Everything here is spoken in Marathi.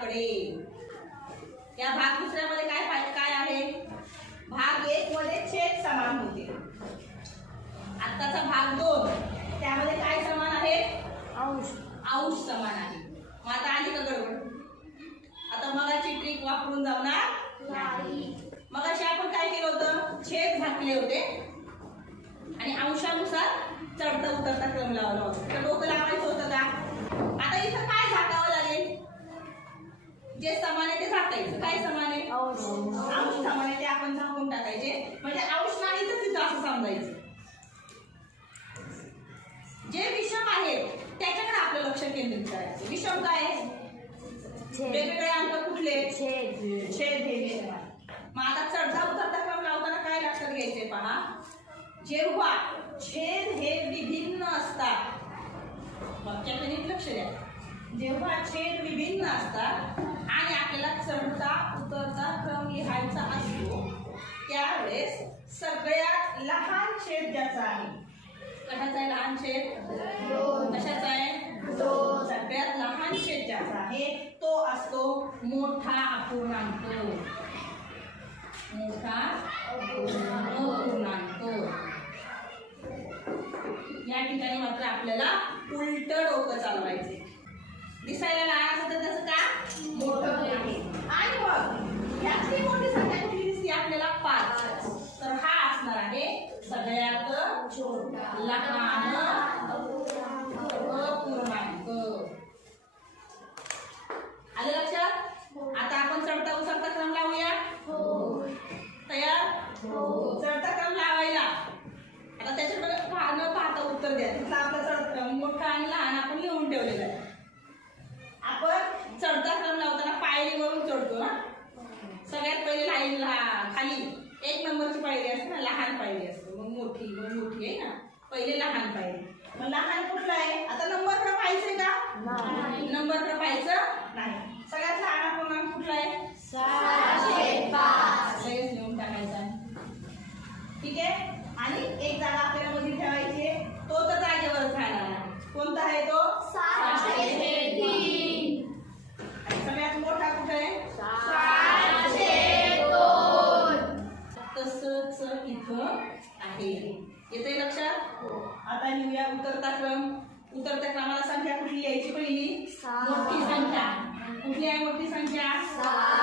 दुसऱ्याकडे. या भाग दुसऱ्यामध्ये काय आहे? भाग 1 मध्ये छेद समान होते. आत्ताचा भाग 2 त्यामध्ये काय समान आहे? अंश समान आहे. मग आता आली का गडबड? आता मगाची ट्रिक वापरून जाणार नाही. मगाशी आपण काय केलं होतं? छेद झाकले होते आणि अंशानुसार चढता उतरता क्रम लावला होता. तर डोकं लावायचं होतं का? आता इथं काय झाकावं लागेल? जे समान आहे ते झाकायचं. काय समान आहे? अंश समान आहे ते आपण झाकून टाकायचे. म्हणजे अंश नाही तर तिथं असं समजायचं. जे विषम आहेत त्याच्याकडे आपलं लक्ष केंद्रित करायचं. विषम काय आहे? वेगवेगळे अंक कुठले? छेद हे विषम आहे. मग आता चढता उतरता क्रम लावताना काय लक्षात घ्यायचंय पहा. जेव्हा छेद हे विभिन्न असतात, बघच्याकडे नीट लक्ष द्या. जेव्हा छेद विभिन्न असतात आणि आपल्याला चढता उतरता क्रम लिहायचा असतो त्यावेळेस सगळ्यात लहान छेद ज्याचा आहे, कशाचा आहे लहान छेद? कशाचा आहे? सगळ्यात लहान छेद ज्याचा आहे तो असतो मोठा अपूर्णांक. मोठा अपूर्णांक. या ठिकाणी मात्र आपल्याला उलट डोकं चालवायचे. दिसायला लहान असतं तर त्याचं का मोठं आहे. आणि मग याची मोठी संख्या कुठली दिसते आपल्याला? 5. तर हा असणार आहे सगळ्यात लहान अपूर्णांक. आलं लक्षात? आता आपण चढता उतरता क्रम लावूया. तयार? चढता क्रम लावायला आता त्याच्याकडे पाहता उत्तर द्या. तिथला आपला चढता मोठा आणि लहान आपण लिहून ठेवलेला आहे. आपण चढता क्रम लावताना पायरीवरून चढतो ना. सगळ्यात पहिले लाईन खाली 1 नंबरची पायरी असते ना, लहान पायरी असते, मग मोठी आहे ना. पहिले लहान पायरी. मग लहान कुठलं आहे? आता नंबरकडे पाहायचंय का? नंबरकडे पाहायचं नाही. सगळ्यात लहान अपूर्णांक कुठला आहे? 6/5. लगेच लिहून टाकायचा. ठीक आहे. आणि एक जागा आपल्याला मध्ये ठेवायची आहे. तो तर जागेवरच राहणार आहे. कोणता आहे तो? 6/3. सगळ्यात मोठा कुठे आहे? 6/2. तसंच इथं आहे. येतंय लक्षात? आता लिहूया उतरता क्रम. उतरत्या क्रमाला संख्या कुठली यायची? पहिली मोठी संख्या. कुठली आहे मोठी संख्या? 6.